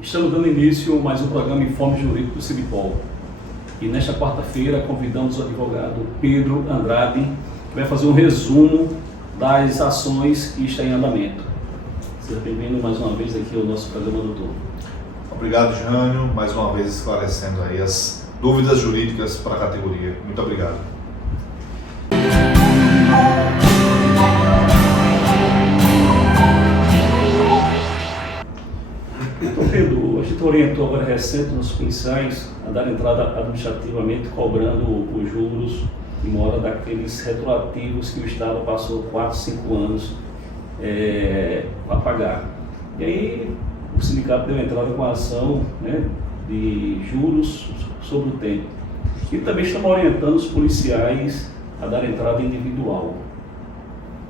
Estamos dando início a mais um programa Informe Jurídico do Sindipol. E nesta quarta-feira convidamos o advogado Pedro Andrade, que vai fazer um resumo das ações que estão em andamento. Seja bem-vindo mais uma vez aqui ao nosso programa, doutor. Obrigado, Jânio, mais uma vez esclarecendo aí as dúvidas jurídicas para a categoria. Muito obrigado. Então, Pedro, a gente orientou agora recente nos policiais a dar entrada administrativamente cobrando os juros de mora daqueles retroativos que o Estado passou 4, 5 anos a pagar. E aí o sindicato deu entrada com a ação, né, de juros sobre o tempo. E também estamos orientando os policiais a dar entrada individual.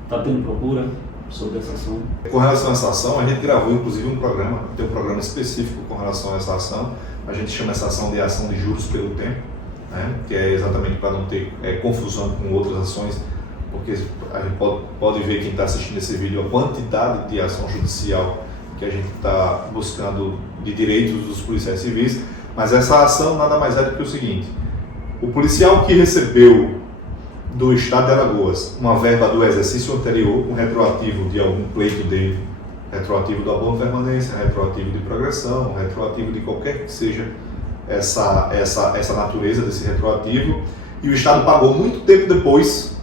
Está tendo procura sobre essa ação? Com relação a essa ação, a gente gravou inclusive um programa, tem um programa específico com relação a essa ação. A gente chama essa ação de juros pelo tempo, né? Que é exatamente para não ter confusão com outras ações, porque a gente pode ver, quem está assistindo esse vídeo, a quantidade de ação judicial que a gente está buscando de direitos dos policiais civis. Mas essa ação nada mais é do que o seguinte: o policial que recebeu do Estado de Alagoas uma verba do exercício anterior, um retroativo de algum pleito dele, retroativo do abono de permanência, retroativo de progressão, retroativo de qualquer que seja essa natureza desse retroativo, e o Estado pagou muito tempo depois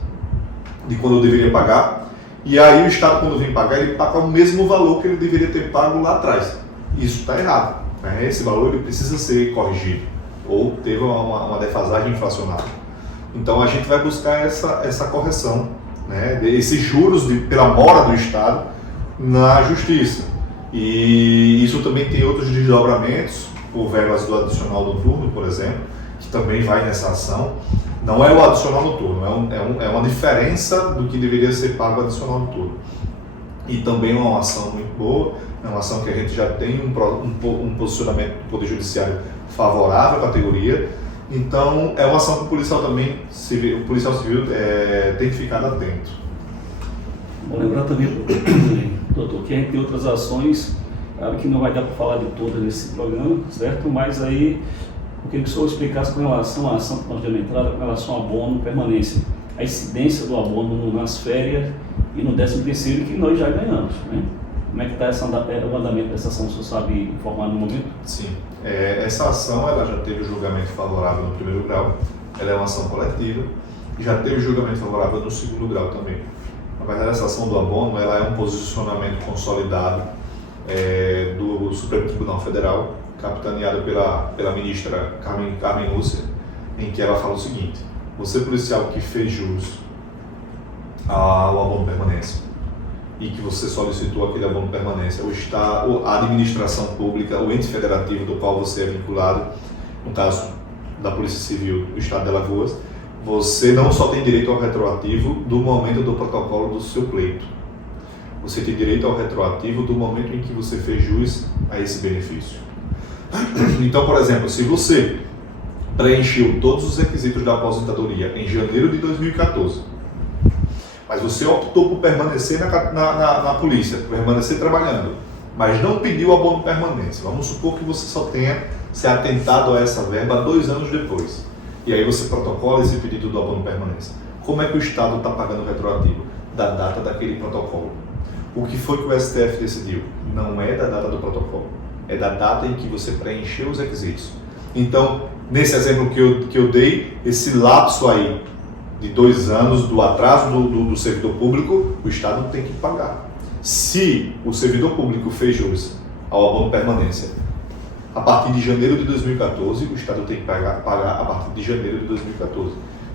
de quando eu deveria pagar, e aí o Estado, quando vem pagar, ele paga o mesmo valor que ele deveria ter pago lá atrás. Isso está errado, né? Esse valor ele precisa ser corrigido, ou teve uma defasagem inflacionária. Então a gente vai buscar essa correção, né, desses juros pela mora do Estado na Justiça. E isso também tem outros desdobramentos, por verbas do adicional noturno, por exemplo, que também vai nessa ação. Não é o adicional noturno, é uma diferença do que deveria ser pago o adicional noturno. E também é uma ação muito boa, é uma ação que a gente já tem um posicionamento do Poder Judiciário favorável à categoria. Então, é uma ação que o policial civil tem que ficar atento. Vou lembrar também, doutor, que a gente tem outras ações, claro que não vai dar para falar de todas nesse programa, certo? Mas aí, eu queria que o senhor explicasse com relação à ação que nós demos entrada, com relação ao abono permanência, a incidência do abono nas férias e no 13º, que nós já ganhamos, né? Como é que está o andamento dessa ação, o senhor sabe informar no momento? Sim. Essa ação ela já teve julgamento favorável no primeiro grau, ela é uma ação coletiva, e já teve julgamento favorável no segundo grau também. Na verdade, essa ação do abono ela é um posicionamento consolidado do Supremo Tribunal Federal, capitaneado pela ministra Carmen Lúcia, em que ela fala o seguinte: você, policial que fez jus ao abono permanência, e que você solicitou aquele abono de permanência, o Estado, a administração pública, o ente federativo do qual você é vinculado, no caso da Polícia Civil do Estado de Alagoas, você não só tem direito ao retroativo do momento do protocolo do seu pleito, você tem direito ao retroativo do momento em que você fez jus a esse benefício. Então, por exemplo, se você preencheu todos os requisitos da aposentadoria em janeiro de 2014, mas você optou por permanecer na polícia, permanecer trabalhando, mas não pediu abono de permanência. Vamos supor que você só tenha se atentado a essa verba 2 anos depois. E aí você protocola esse pedido do abono de permanência. Como é que o Estado está pagando o retroativo? Da data daquele protocolo. O que foi que o STF decidiu? Não é da data do protocolo, é da data em que você preencheu os requisitos. Então, nesse exemplo que eu dei, esse lapso aí, de 2 anos do atraso do servidor público, o Estado tem que pagar. Se o servidor público fez jus ao abono de permanência a partir de janeiro de 2014, o Estado tem que pagar a partir de janeiro de 2014.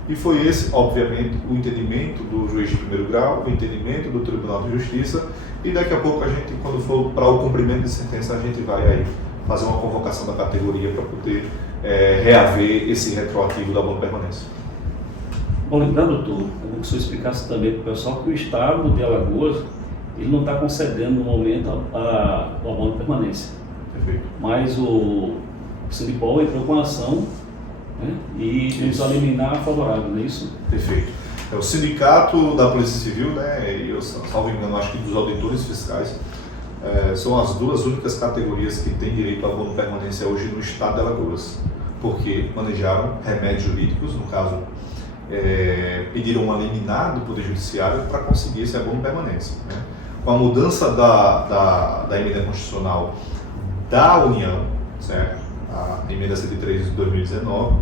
E foi esse, obviamente, o entendimento do juiz de primeiro grau, o entendimento do Tribunal de Justiça, e daqui a pouco a gente, quando for para o cumprimento de sentença, a gente vai aí fazer uma convocação da categoria para poder reaver esse retroativo da abono de permanência. Bom, lembrando, doutor, eu vou que o senhor explicasse também para o pessoal que o Estado de Alagoas ele não está concedendo no momento o abono de permanência. Perfeito. Mas o Sindipol entrou com a ação, né, e nos liminar favorável, não é isso? Perfeito. O sindicato da Polícia Civil, né, e eu, salvo engano, acho que dos auditores fiscais, são as duas únicas categorias que têm direito ao abono permanência hoje no estado de Alagoas, porque manejaram remédios jurídicos, no caso, pediram uma liminar do Poder Judiciário para conseguir esse abono permanência. Né? Com a mudança da emenda constitucional da União, certo? A emenda 103 de 2019,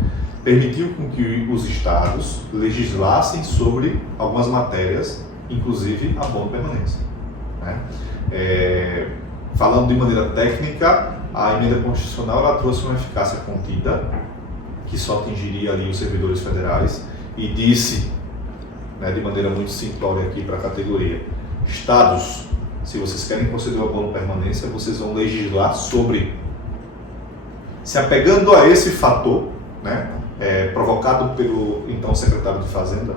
permitiu com que os estados legislassem sobre algumas matérias, inclusive abono permanência. Né? Falando de maneira técnica, a emenda constitucional ela trouxe uma eficácia contida, que só atingiria ali os servidores federais, e disse, né, de maneira muito simplória aqui para a categoria: estados, se vocês querem conceder o abono permanência, vocês vão legislar sobre. Se apegando a esse fator, né, provocado pelo então secretário de Fazenda,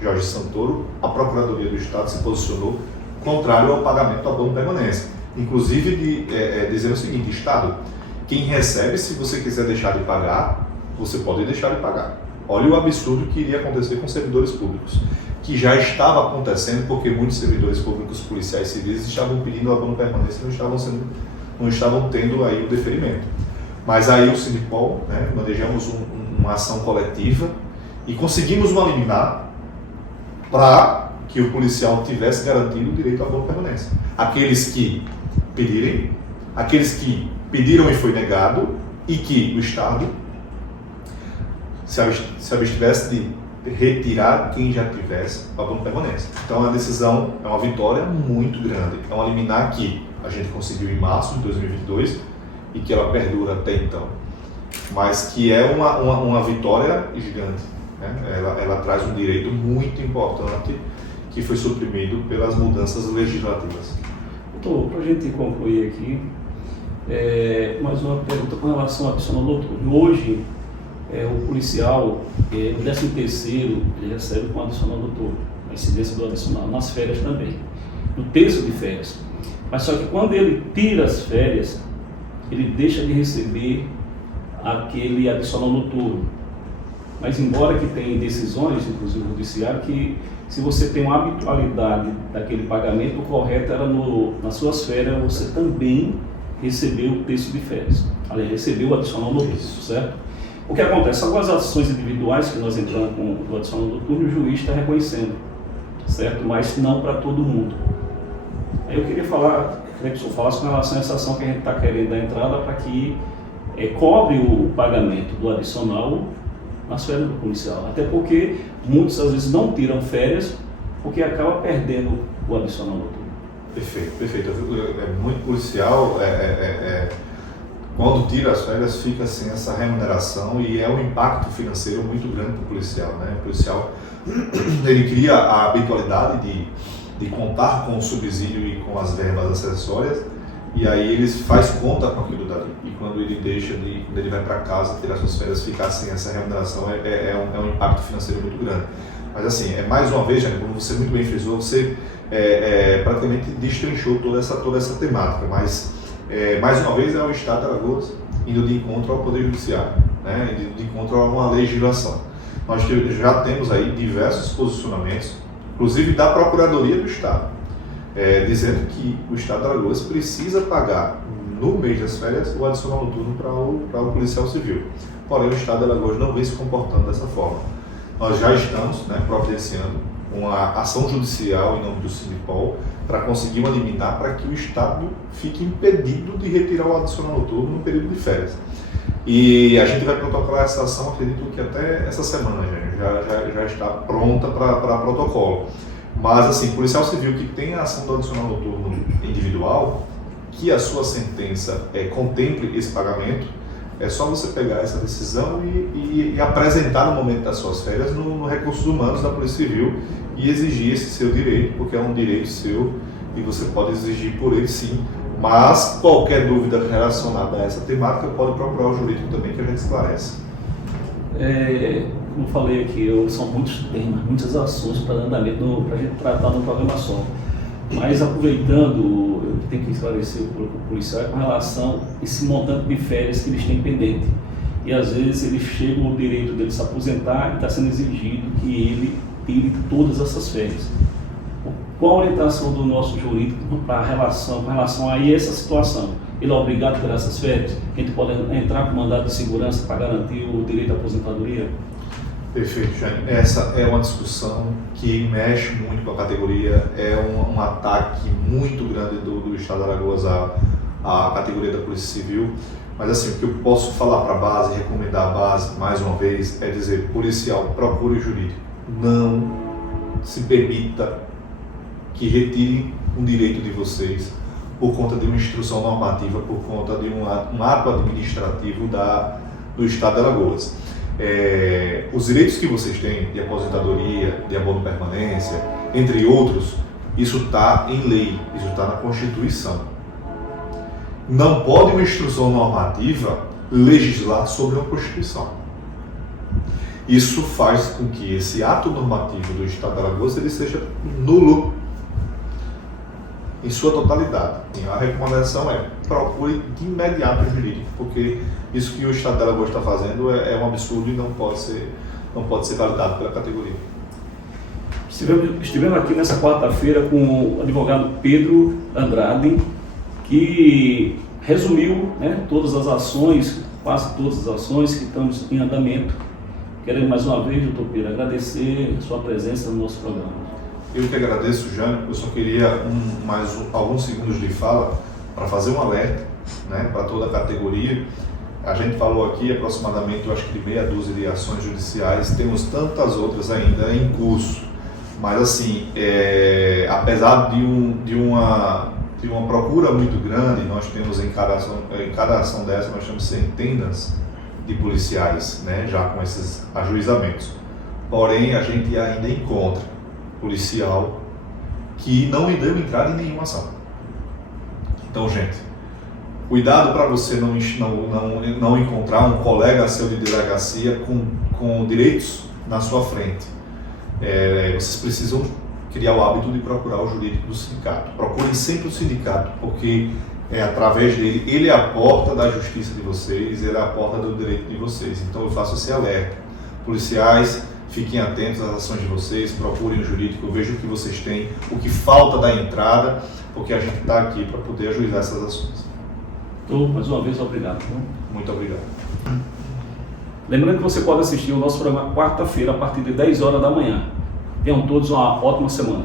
Jorge Santoro, a Procuradoria do Estado se posicionou contrário ao pagamento do abono permanência. Inclusive dizendo o seguinte: Estado, quem recebe, se você quiser deixar de pagar, você pode deixar de pagar. Olha o absurdo que iria acontecer com servidores públicos, que já estava acontecendo porque muitos servidores públicos, policiais civis, estavam pedindo o abono permanência e não estavam tendo aí o deferimento. Mas aí o Sinipol, né, manejamos uma ação coletiva e conseguimos uma liminar para que o policial tivesse garantido o direito ao abono permanência. Aqueles que pedirem, aqueles que pediram e foi negado, e que o Estado se abstivesse de retirar quem já tivesse o abono permanência. Então a decisão é uma vitória muito grande. É uma liminar que a gente conseguiu em março de 2022 e que ela perdura até então, mas que é uma vitória gigante. Né? Ela traz um direito muito importante que foi suprimido pelas mudanças legislativas. Doutor, para a gente concluir aqui, mais uma pergunta com relação ao adicional noturno. Hoje, o policial, o 13º, ele recebe com adicional noturno, a incidência do adicional, nas férias também, no terço de férias. Mas só que quando ele tira as férias, ele deixa de receber aquele adicional noturno. Mas embora que tenha decisões, inclusive o judiciário, que se você tem uma habitualidade daquele pagamento, o correto era nas suas férias você também receber o terço de férias. Aliás, recebeu o adicional noturno, certo? O que acontece? Algumas ações individuais que nós entramos com o adicional noturno, o juiz está reconhecendo, certo? Mas não para todo mundo. Aí eu queria que o senhor falasse com relação a essa ação que a gente está querendo dar entrada para que cobre o pagamento do adicional nas férias do policial. Até porque muitos às vezes não tiram férias porque acaba perdendo o adicional noturno. Perfeito. Muito policial, quando tira as férias, fica sem essa remuneração e é um impacto financeiro muito grande para o policial. Né? O policial ele cria a habitualidade de contar com o subsídio e com as verbas acessórias, e aí ele faz conta com aquilo dali. E quando ele quando ele vai para casa, tirar suas férias, ficar sem essa remuneração é um impacto financeiro muito grande. Mas assim, mais uma vez, Jânio, como você muito bem frisou, você praticamente destrinchou toda essa temática, mas mais uma vez é o Estado de Alagoas indo de encontro ao Poder Judiciário, né, indo de encontro a uma legislação. Nós já temos aí diversos posicionamentos, inclusive da Procuradoria do Estado, dizendo que o Estado de Alagoas precisa pagar no mês das férias o adicional noturno para o policial civil. Porém, o Estado de Alagoas não vem se comportando dessa forma. Nós já estamos, né, providenciando uma ação judicial em nome do Sinipol para conseguir uma liminar para que o Estado fique impedido de retirar o adicional noturno no período de férias. E a gente vai protocolar essa ação, acredito que até essa semana já está pronta para protocolo. Mas assim, policial civil que tem a ação do adicional noturno individual, que a sua sentença contemple esse pagamento, é só você pegar essa decisão e apresentar no momento das suas férias no Recursos Humanos da Polícia Civil e exigir esse seu direito, porque é um direito seu e você pode exigir por ele sim. Mas qualquer dúvida relacionada a essa temática pode procurar o jurídico também, que a gente esclarece. Como falei aqui, são muitos temas, muitas ações para andamento para a gente tratar no programa só. Mas aproveitando, eu tenho que esclarecer o policial com relação a esse montante de férias que eles têm pendente. E às vezes eles chegam ao direito dele se aposentar e está sendo exigido que ele tire todas essas férias. Qual a orientação do nosso jurídico para com relação a essa situação? Ele é obrigado a tirar essas férias? A gente pode entrar com mandado de segurança para garantir o direito à aposentadoria? Perfeito, Jânio. Essa é uma discussão que mexe muito com a categoria, é um ataque muito grande do Estado de Alagoas à categoria da Polícia Civil. Mas assim, o que eu posso falar para a base, recomendar a base, mais uma vez, é dizer, policial, procure o jurídico. Não se permita que retirem um direito de vocês por conta de uma instrução normativa, por conta de um ato administrativo do Estado de Alagoas. Os direitos que vocês têm de aposentadoria, de abono permanência, entre outros, isso está em lei, isso está na Constituição. Não pode uma instrução normativa legislar sobre uma Constituição. Isso faz com que esse ato normativo do Estado de Alagoas ele seja nulo em sua totalidade. A recomendação é procure de imediato o jurídico, porque isso que o Estado de Alagoas está fazendo é um absurdo e não pode ser validado pela categoria. Estivemos aqui nessa quarta-feira com o advogado Pedro Andrade, que resumiu, todas as ações, quase todas as ações que estamos em andamento. Quero mais uma vez, doutor Pedro, agradecer a sua presença no nosso programa. Eu que agradeço, Jânio. Eu só queria alguns segundos de fala para fazer um alerta para toda a categoria. A gente falou aqui aproximadamente, eu acho que de meia dúzia de ações judiciais, temos tantas outras ainda em curso. Mas assim, apesar de uma procura muito grande, nós temos em cada ação dessa, nós temos centenas de policiais, já com esses ajuizamentos. Porém, a gente ainda encontra policial que não deu entrada em nenhuma ação. Então, gente, cuidado para você não encontrar um colega seu de delegacia com direitos na sua frente. Vocês precisam criar o hábito de procurar o jurídico do sindicato. Procurem sempre o sindicato, porque através dele, ele é a porta da justiça de vocês, ele é a porta do direito de vocês. Então eu faço esse alerta. Policiais, fiquem atentos às ações de vocês, procurem o jurídico, vejam o que vocês têm, o que falta da entrada, porque a gente está aqui para poder ajuizar essas ações. Então, mais uma vez, obrigado. Muito obrigado. Lembrando que você pode assistir o nosso programa quarta-feira, a partir de 10 horas da manhã. Tenham todos uma ótima semana.